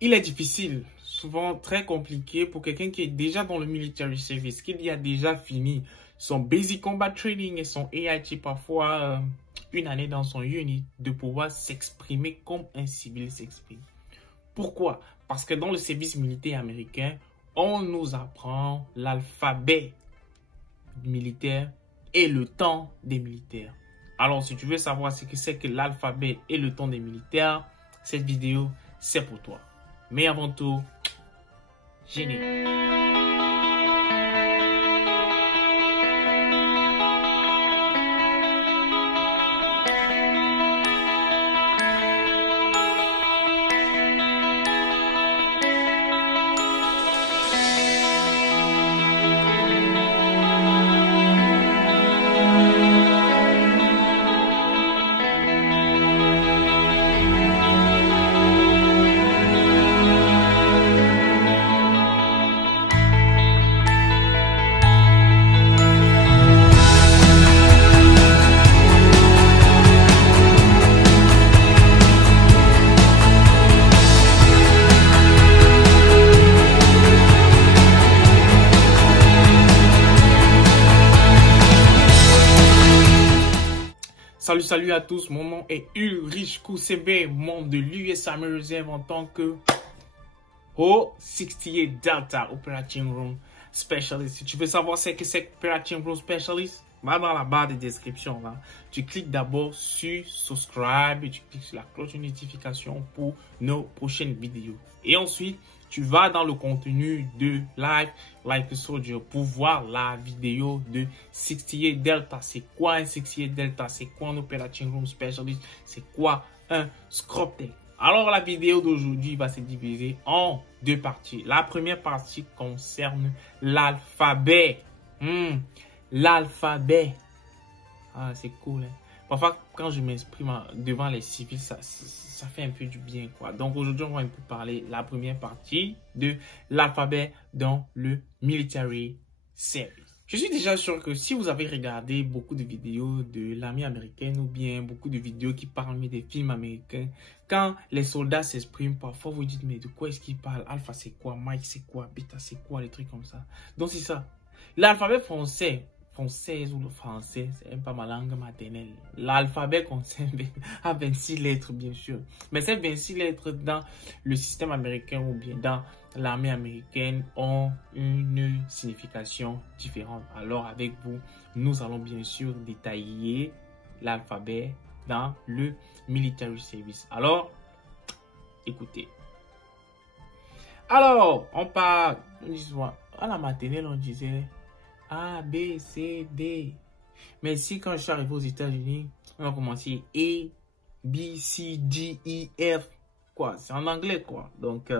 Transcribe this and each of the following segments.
Il est difficile, souvent très compliqué pour quelqu'un qui est déjà dans le military service, qui a déjà fini son basic combat training et son AIT, parfois une année dans son unit, de pouvoir s'exprimer comme un civil s'exprime. Pourquoi? Parce que dans le service militaire américain, on nous apprend l'alphabet militaire et le temps des militaires. Alors, si tu veux savoir ce que c'est que l'alphabet et le temps des militaires, cette vidéo, c'est pour toi. Mais avant tout, générique. Salut à tous, mon nom est Ulrich Kousebe, membre de l'US Army Reserve en tant que O68 Delta Operating Room Specialist. Si tu veux savoir ce que c'est Operating Room Specialist, va dans la barre de description là. Tu cliques d'abord sur subscribe et tu cliques sur la cloche de notification pour nos prochaines vidéos. Et ensuite, tu vas dans le contenu de Live Like a Soldier pour voir la vidéo de 68 Delta. C'est quoi un 68 Delta? C'est quoi un Operating Room Specialist? C'est quoi un Scrub Tech? Alors, la vidéo d'aujourd'hui va se diviser en deux parties. La première partie concerne l'alphabet. L'alphabet. Ah, c'est cool, hein? Parfois, quand je m'exprime devant les civils, ça fait un peu du bien, quoi. Donc, aujourd'hui, on va un peu parler la première partie de l'alphabet dans le military service. Je suis déjà sûr que si vous avez regardé beaucoup de vidéos de l'armée américaine ou bien beaucoup de vidéos qui parlent des films américains, quand les soldats s'expriment, parfois vous dites, mais de quoi est-ce qu'ils parlent? Alpha, c'est quoi? Mike, c'est quoi? Beta, c'est quoi? Les trucs comme ça. Donc, c'est ça. L'alphabet française ou le français, c'est pas ma langue maternelle. L'alphabet a 26 lettres, bien sûr. Mais ces 26 lettres dans le système américain ou bien dans l'armée américaine ont une signification différente. Alors, avec vous, nous allons bien sûr détailler l'alphabet dans le military service. Alors, écoutez. Alors, on parle, à la maternelle, on disait A, B, C, D. Mais si quand je suis arrivé aux États-Unis, on a commencé A, B, C, D, E, F. Quoi, c'est en anglais, quoi. Donc,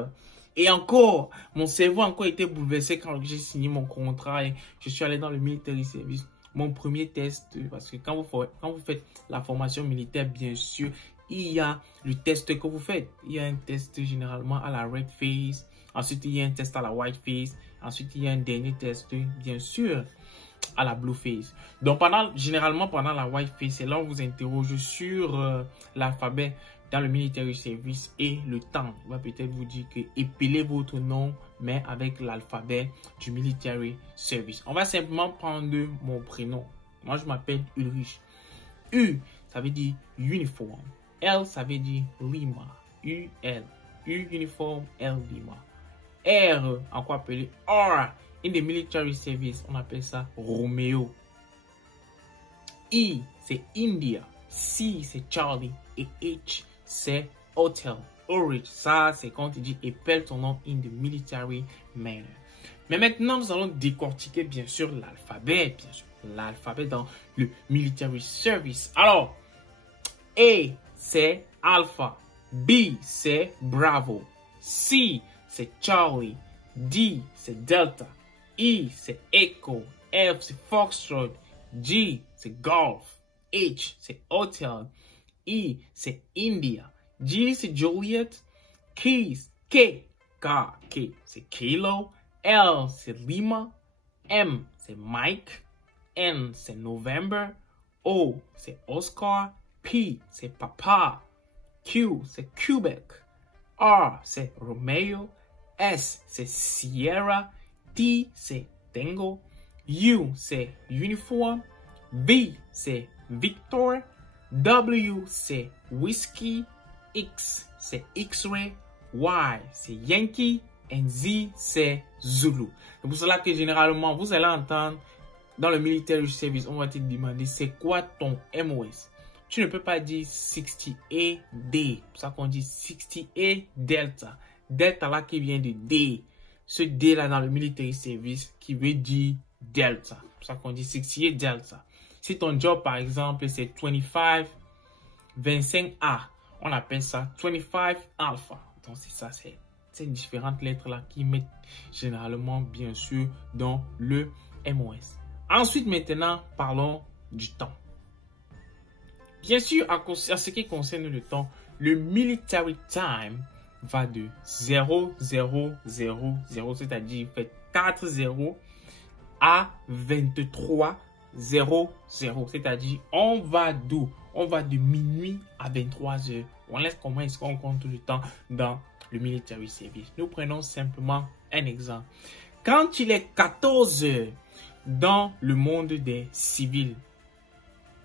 et encore, mon cerveau a encore été bouleversé quand j'ai signé mon contrat et je suis allé dans le military service. Mon premier test, parce que quand vous faites la formation militaire, bien sûr, il y a le test que vous faites. Il y a un test généralement à la red face. Ensuite, il y a un test à la white face. Ensuite, il y a un dernier test, bien sûr, à la blue face. Donc, généralement, pendant la white face, c'est là où on vous interroge sur l'alphabet dans le military service et le temps. Il va peut-être vous dire que épelez votre nom, mais avec l'alphabet du military service. On va simplement prendre mon prénom. Moi, je m'appelle Ulrich. U, ça veut dire uniforme. L, ça veut dire Lima. U-L. U, uniforme, L, Lima. R, en quoi appeler R, in the military service, on appelle ça Romeo. I, c'est India. C, c'est Charlie. Et H, c'est Hotel. Orange, ça, c'est quand tu dis épelle ton nom in the military manner. Mais maintenant, nous allons décortiquer, bien sûr, l'alphabet. Bien sûr, l'alphabet dans le military service. Alors, A, c'est Alpha. B, c'est Bravo. C, c'est Charlie. D, c'est Delta. E, c'est Echo. F, c'est Foxtrot. G, c'est Golf. H, c'est Hotel. E, c'est India. G, c'est Juliet. K, c'est Kilo. L, c'est Lima. M, c'est Mike. N, c'est November. O, c'est Oscar. P, c'est Papa. Q, c'est Quebec. R, c'est Romeo. S, c'est Sierra. T, c'est Tango. U, c'est Uniform. V, c'est Victor. W, c'est Whiskey. X, c'est X-Ray. Y, c'est Yankee. Et Z, c'est Zulu. C'est pour cela que généralement, vous allez entendre dans le military service, on va te demander c'est quoi ton MOS. Tu ne peux pas dire 60A D. C'est pour ça qu'on dit 60A Delta. Delta là qui vient de D. Ce D là dans le military service qui veut dire Delta. C'est pour ça qu'on dit 60A Delta. Si ton job par exemple c'est 25A, on appelle ça 25 Alpha. Donc c'est ça, c'est ces différentes lettres là qui mettent généralement bien sûr dans le MOS. Ensuite, maintenant, parlons du temps. Bien sûr, à ce qui concerne le temps, le military time va de 0, 0, 0, 0, c'est-à-dire il fait 4 0 à 23, 0, 0, c'est-à-dire on va d'où? On va de minuit à 23 heures. On laisse comment est-ce qu'on compte le temps dans le military service. Nous prenons simplement un exemple. Quand il est 14 heures, dans le monde des civils,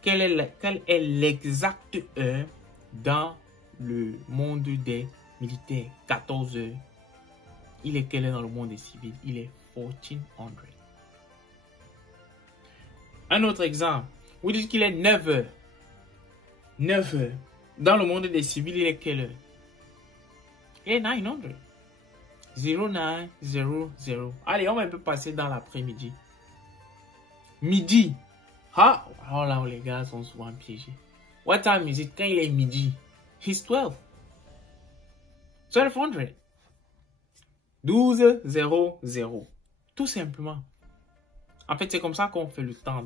quelle est l'exacte heure dans le monde des militaires? 14 heures. Il est quelle heure dans le monde des civils? Il est 1400. Un autre exemple. Vous dites qu'il est 9 heures. 9 heures. Dans le monde des civils, il est quelle heure? Il est 900. 0900. Allez, on va un peu passer dans l'après-midi. Midi. Ah, alors là, les gars sont souvent piégés. What time is it? Quand il est midi? He's 12. 1200. 1200. Tout simplement. En fait, c'est comme ça qu'on fait le temps.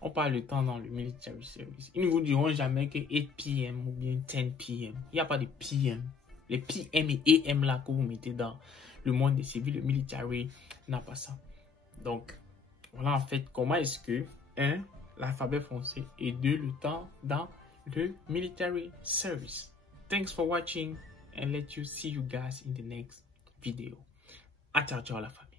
On parle le temps dans le military service. Ils ne vous diront jamais que 8 p.m. ou bien 10 p.m. Il n'y a pas de p.m. Les p.m. et a.m. là que vous mettez dans le monde des civils, le military n'a pas ça. Donc, voilà en fait comment est-ce que 1, l'alphabet français et 2, le temps dans le military service. Thanks for watching and let you see you guys in the next video. Ciao ciao la famille.